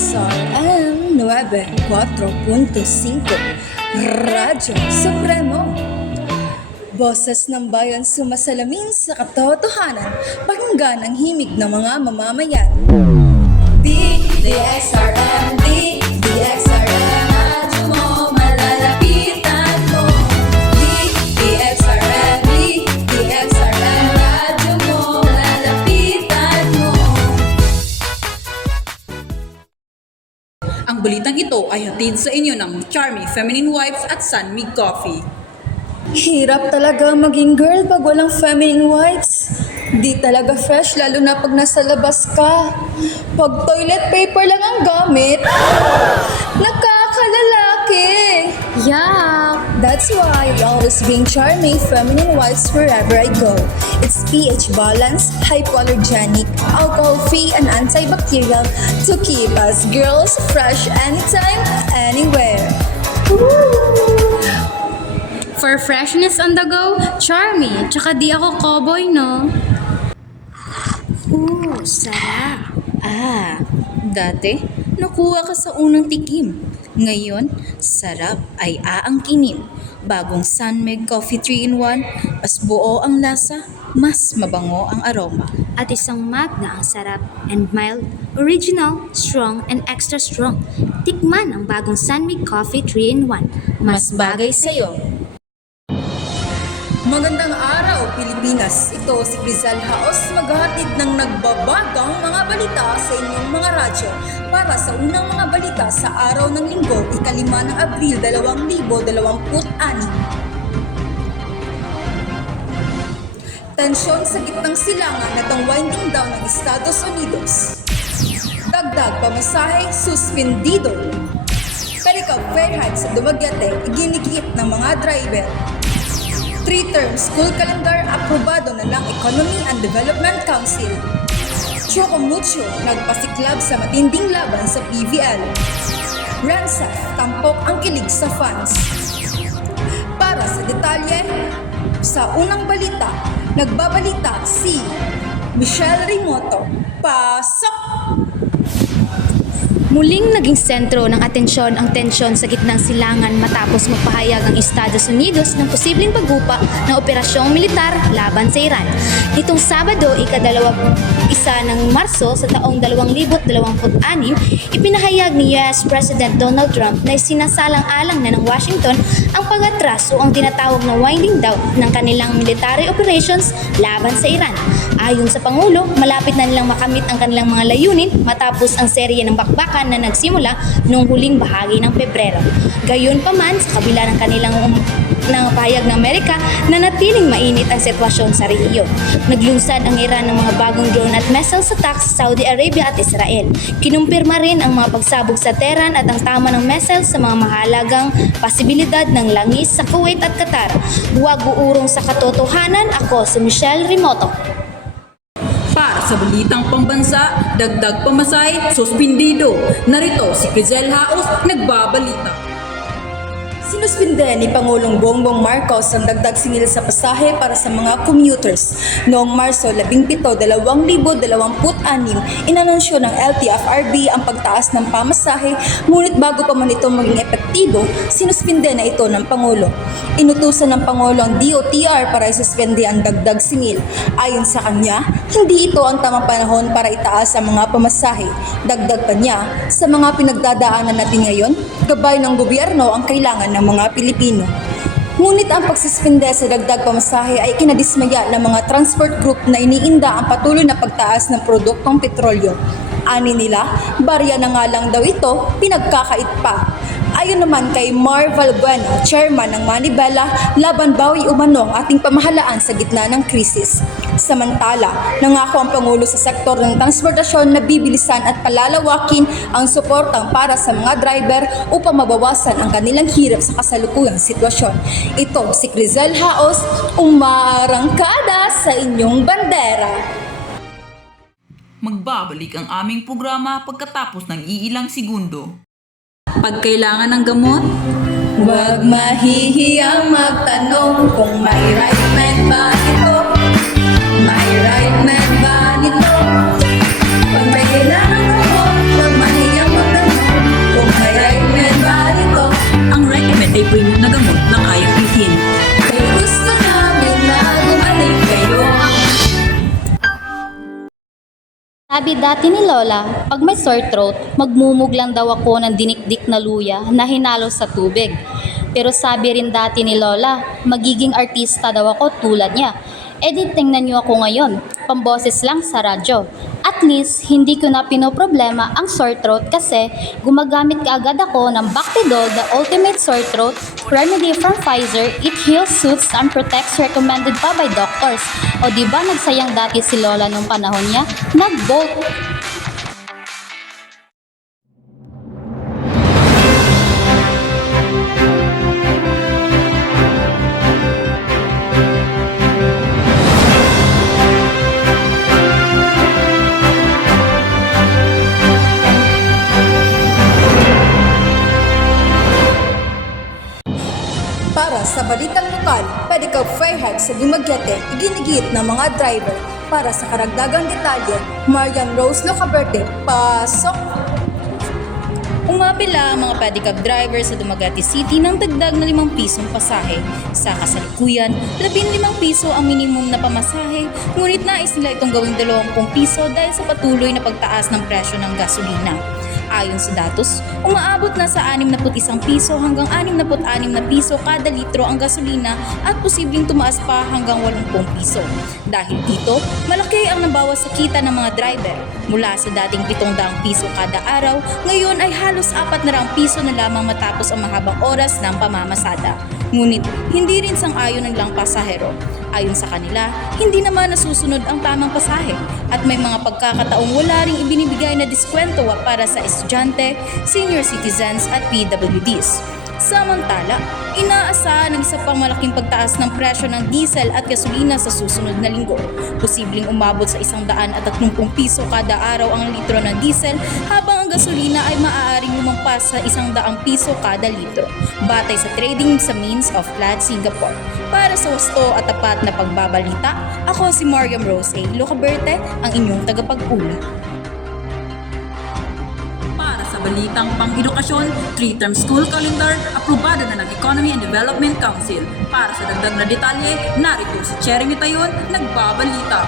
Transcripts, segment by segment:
DXRM 94.5 Radyo Supremo. Boses ng bayan sumasalamin sa katotohanan, pakinggan ang himig ng mga mamamayan. DXRM, DXRM, radyo mo, malalapitan mo. DXRM, DXRM, radyo mo, malalapitan mo. Ang balitang ito ay hatid sa inyo ng Charmy Feminine Wipes at Sunmig Coffee. Hirap talaga maging girl pag walang feminine wipes. Di talaga fresh, lalo na pag nasa labas ka. Pag toilet paper lang ang gamit, nakakalalaki. Yeah, that's why I always bring Charmy Feminine Wipes wherever I go. It's pH balanced, hypoallergenic, alcohol-free, and antibacterial to keep us girls fresh anytime, anywhere. For freshness on the go, Charmy. Tsaka di ako cowboy, no? Sarap. Dati, nakuha ka sa unang tikim. Ngayon, sarap ay aangkinin. Bagong Sunmig Coffee 3-in-1, mas buo ang lasa, mas mabango ang aroma. At isang magna ang sarap and mild, original, strong, and extra strong. Tikman ang bagong Sunmig Coffee 3-in-1. Mas bagay sa'yo. Magandang araw, Pilipinas! Ito si Crizal Haos, maghahatid ng nagbabagang mga balita sa inyong mga radyo para sa unang mga balita sa araw ng Linggo, ika-5 ng Abril 2026. Tensyon sa gitnang silangan at ang winding down ng Estados Unidos. Dagdag pamasahe, suspendido. Pericab fare hike sa Dumaguete, iginikit ng mga driver. 3-term school calendar, aprobado na ng Economy and Development Council. Choco Mucho, nagpasiklab sa matinding laban sa PVL. Ransaf, tampok ang kilig sa fans. Para sa detalye, sa unang balita, nagbabalita si Michelle Rimoto. Pasok! Muling naging sentro ng atensyon ang tensyon sa gitnang silangan matapos magpahayag ang Estados Unidos ng posibleng paggupa ng operasyong militar laban sa Iran. Nitong Sabado, ika-21 ng Marso sa taong 2026, ipinahayag ni US President Donald Trump na sinasalang-alang na ng Washington ang pag-atras o ang tinatawag na winding down ng kanilang military operations laban sa Iran. Ayon sa Pangulo, malapit na nilang makamit ang kanilang mga layunin matapos ang serye ng bakbakan na nagsimula noong huling bahagi ng Pebrero. Gayunpaman, sa kabila ng kanilang pahayag ng Amerika, nanatiling mainit ang sitwasyon sa rehiyon. Naglunsad ang Iran ng mga bagong drone at missiles attacks sa Saudi Arabia at Israel. Kinumpirma rin ang mga pagsabog sa Tehran at ang tama ng missiles sa mga mahalagang posibilidad ng langis sa Kuwait at Qatar. Huwag uurong sa katotohanan, ako si Michelle Rimoto. Para sa balitang pambansa, dagdag pamasahe, suspindido. Narito si Crizal Haos, nagbabalita. Sinuspinde ni Pangulong Bongbong Marcos ang dagdag singil sa pasahe para sa mga commuters. Noong Marso 17, 2026, inanunsyo ng LTFRB ang pagtaas ng pamasahe, ngunit bago pa man ito maging epektibo, sinuspinde na ito ng Pangulo. Inutusan ng Pangulo ang DOTR para isuspende ang dagdag singil. Ayon sa kanya, hindi ito ang tamang panahon para itaas ang mga pamasahe. Dagdag pa niya, sa mga pinagdadaanan natin ngayon, gabay ng gobyerno ang kailangan ng mga Pilipino. Ngunit ang pagsuspinde sa dagdag pamasahe ay kinadismaya ng mga transport group na iniinda ang patuloy na pagtaas ng produktong petrolyo. Ani nila, barya na nga lang daw ito, pinagkakait pa. Ayon naman kay Mar Valbuena, chairman ng Manibela, laban bawi umano ang ating pamahalaan sa gitna ng krisis. Samantala, nangako ang Pangulo sa sektor ng transportasyon na bibilisan at palalawakin ang suportang para sa mga driver upang mabawasan ang kanilang hirap sa kasalukuyang sitwasyon. Ito si Crizal Haos, umarangkada sa inyong bandera. Magbabalik ang aming programa pagkatapos ng iilang segundo. Pag kailangan ng gamot, Huwag mahihiyang magtanong kung may right man ba ito. May right man ba nito? Pag may kailangan mo, huwag mahihiyang magtanong. Sabi dati ni Lola, pag may sore throat, magmumug lang daw ako ng dinikdik na luya na hinalo sa tubig. Pero sabi rin dati ni Lola, magiging artista daw ako tulad niya. E di tingnan niyo ako ngayon, pamboses lang sa radyo. At least, hindi ko na pinoproblema ang sore throat kasi gumagamit kaagad ako ng Bactidol, the ultimate sore throat remedy from Pfizer. It heals, soothes, and protects recommended pa by doctors. O di ba nagsayang dati si Lola nung panahon niya? Nag-bolt. Para sa balitang lokal, pwede ka fairhead sa Dumaguete, iginigit ng mga driver. Para sa karagdagang detalye, Marian Rose Locaberte, pasok! Umapila ang mga pedicab driver sa Dumaguete City ng dagdag na 5 pisong pasahe. Sa kasalukuyan, 15 piso ang minimum na pamasahe, ngunit nais nila itong gawing 20 piso dahil sa patuloy na pagtaas ng presyo ng gasolina. Ayon sa datos, umaabot na sa 61 piso hanggang 66 na piso kada litro ang gasolina at posibleng tumaas pa hanggang 80 piso. Dahil dito, malaki ang nabawas sa kita ng mga driver. Mula sa dating 700 piso kada araw, ngayon ay halos 400 piso na lamang matapos ang mahabang oras ng pamamasada. Ngunit hindi rin sang-ayon ng ilang pasahero. Ayon sa kanila, hindi naman nasusunod ang tamang pasahe at may mga pagkakataong wala ring ibinibigay na diskwento para sa estudyante, senior citizens at PWDs. Samantala, inaasahan ng isa pang malaking pagtaas ng presyo ng diesel at gasolina sa susunod na linggo. Posibleng umabot sa 130 piso kada araw ang litro ng diesel habang ang gasolina ay maaaring lumampas sa 100 piso kada litro. Batay sa trading sa Means of Plaid Singapore. Para sa wasto at tapat na pagbabalita, ako si Mariam Rose A. Locaberte, ang inyong tagapag-ulat. Para sa balitang pang-edukasyon, 3-term school calendar, aprobado na ng Economy and Development Council. Para sa dagdag na detalye, narito si Cherry Mitayon, nagbabalita.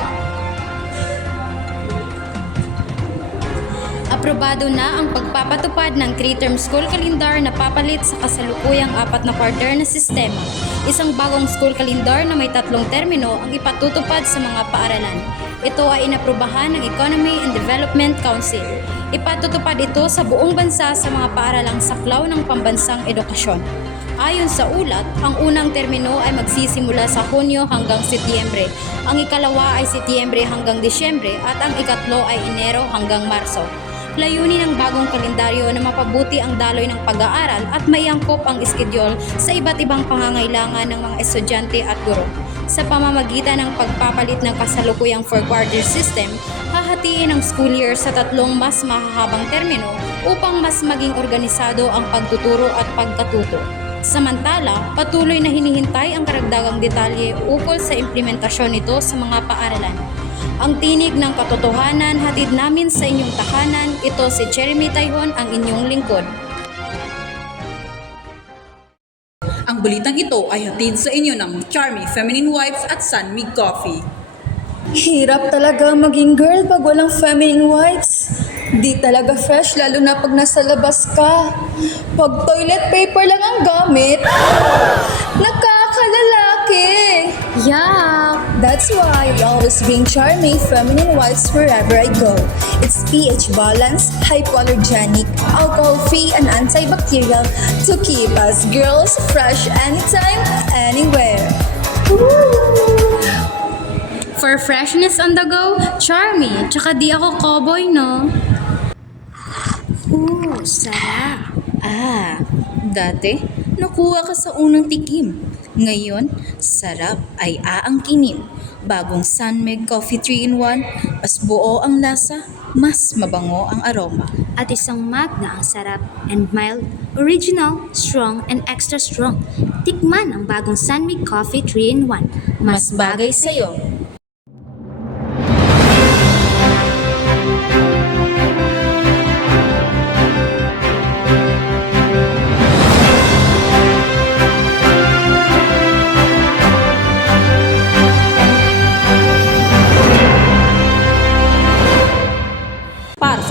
Aprobado na ang pagpapatupad ng 3-term school calendar na papalit sa kasalukuyang 4 na quarter na sistema. Isang bagong school calendar na may 3 termino ang ipatutupad sa mga paaralan. Ito ay inaprubahan ng Economy and Development Council. Ipatutupad ito sa buong bansa sa mga paaralang saklaw ng pambansang edukasyon. Ayon sa ulat, ang unang termino ay magsisimula sa Hunyo hanggang Setyembre, ang ikalawa ay Setyembre hanggang Disyembre at ang ikatlo ay Enero hanggang Marso. Layunin ng bagong kalendaryo na mapabuti ang daloy ng pag-aaral at maiangkop ang iskedyol sa iba't ibang pangangailangan ng mga estudyante at guro. Sa pamamagitan ng pagpapalit ng kasalukuyang 4-quarter system, hahatiin ang school year sa 3 mas mahahabang termino upang mas maging organisado ang pagtuturo at pagkatuto. Samantala, patuloy na hinihintay ang karagdagang detalye ukol sa implementasyon nito sa mga paaralan. Ang tinig ng katotohanan hatid namin sa inyong tahanan. Ito si Cherry Tayhon, ang inyong lingkod. Ang balitang ito ay hatid sa inyo ng Charmy Feminine Wipes at Sunmig Coffee. Hirap talaga maging girl pag walang feminine wipes. Di talaga fresh lalo na pag nasa labas ka. Pag toilet paper lang ang gamit, nakakalalaki. Yeah! That's why I always bring Charmy feminine wipes wherever I go. It's pH balanced, hypoallergenic, alcohol-free, and antibacterial to keep us girls fresh anytime, anywhere. For freshness on the go, Charmy. Tsaka di ako cowboy, no? Sarap. Dati, nakuha ka sa unang tikim. Ngayon, sarap ay aangkinin. Bagong Sunmig Coffee 3-in-1, mas buo ang lasa, mas mabango ang aroma. At isang mug na ang sarap and mild, original, strong, and extra strong. Tikman ang bagong Sunmig Coffee 3-in-1. Mas bagay sa'yo.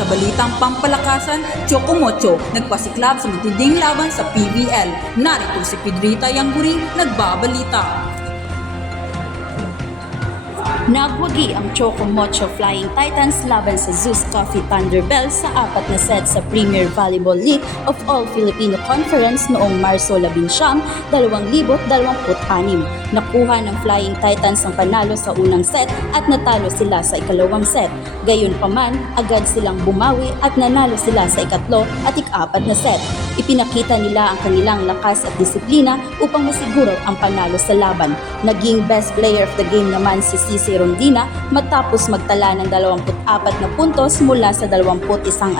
sa balitang pampalakasan, Choco Mocho nagpasiklab sa matinding laban sa PBL. Narito si Pedrita Yangguri nagbabalita. Nagwagi ang Choco Mocho Flying Titans laban sa Zeus Coffee Thunderbells sa 4 na set sa Premier Volleyball League of All Filipino Conference noong Marso 19, 2026. Nakuha ng Flying Titans ang panalo sa unang set at natalo sila sa ikalawang set. Gayunpaman, agad silang bumawi at nanalo sila sa ikatlo at ika-4 na set. Ipinakita nila ang kanilang lakas at disiplina upang masiguro ang panalo sa laban. Naging best player of the game naman si Cici Rondina matapos magtala ng 24 na puntos mula sa 21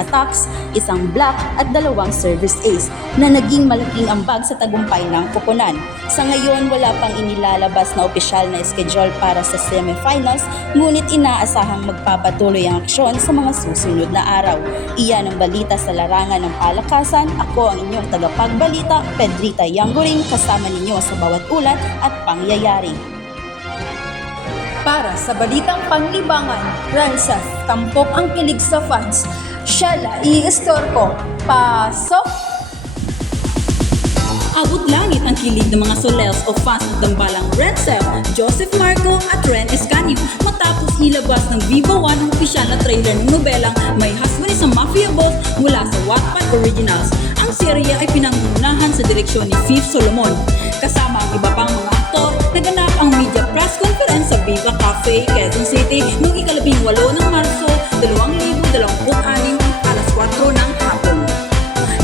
attacks, 1 block at 2 service ace na naging malaking ambag sa tagumpay ng koponan. Sa ngayon, wala pang inilalabas na opisyal na schedule para sa semifinals, ngunit inaasahang magpapatuloy ang aksyon sa mga susunod na araw. Iyan ang balita sa larangan ng palakasan. Ako ang inyong tagapagbalita, Pedrita Yangguri, kasama ninyo sa bawat ulat at pangyayari. Para sa balitang panglibangan, Ransaf, tampok ang kilig sa fans. Shella, i-istorko. Pasok! Abot langit ang kilig ng mga solels o fans ng dambalang Ransel, Joseph Marco at Ren Escanio matapos ilabas ng Viva One ang opisyal na trailer ng nobelang May Husband is a Mafia Boss mula sa Wattpad Originals. Ang serye ay pinangunahan sa direksyon ni Fifth Solomon. Kasama ang iba pang mga aktor, naganap ang media press conference sa Viva Cafe, Quezon City noong 18 ng Marso 2026 alas 4 ng hapon.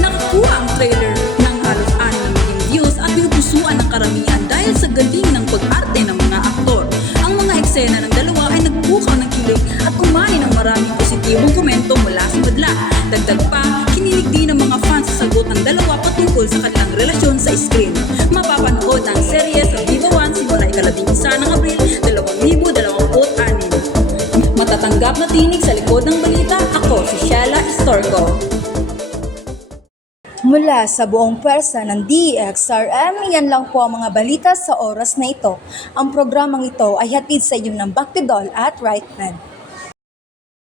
Nakakuha ang trailer ng halos 6 million views at pinupusuan ng karamihan dahil sa galing ng pag-arte ng mga aktor. Ang mga eksena ng dalawa ay nagpukaw ng kilig at kumain ng maraming positibong komento mula sa madla. Dagdag pa, kinilig din ng mga fans sa sagot ng dalawa patungkol sa kanilang relasyon sa screen. Mapapanood ang serye sa Viva One simula 11 ng Abril 2026. Matatanggap na tinig sa likod ng balita, ako si Shella Istorco. Mula sa buong pwersa ng DXRM, yan lang po ang mga balita sa oras na ito. Ang programang ito ay hatid sa inyo ng Bactidol at Rightmed.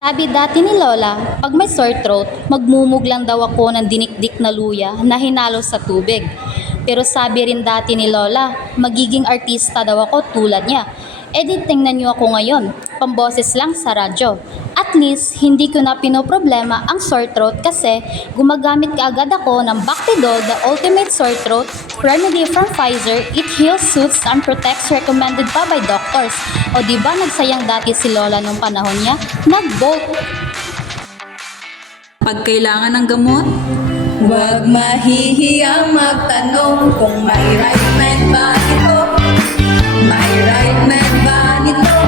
Sabi dati ni Lola, pag may sore throat, magmumug lang daw ako ng dinikdik na luya na hinalo sa tubig. Pero sabi rin dati ni Lola, magiging artista daw ako tulad niya. E di tingnan niyo ako ngayon, pamboses lang sa radyo. At least, hindi ko na pinoproblema ang sore throat kasi gumagamit kaagad ako ng Bactidol, the ultimate sore throat remedy from Pfizer. It heals, soothes, and protects, recommended pa by doctors. O di ba nagsayang dati si Lola nung panahon niya? Nag-bolt! Pag kailangan ng gamot, Huwag mahihiyang magtanong kung may Rightmed ba ito. May Rightmed ba nito?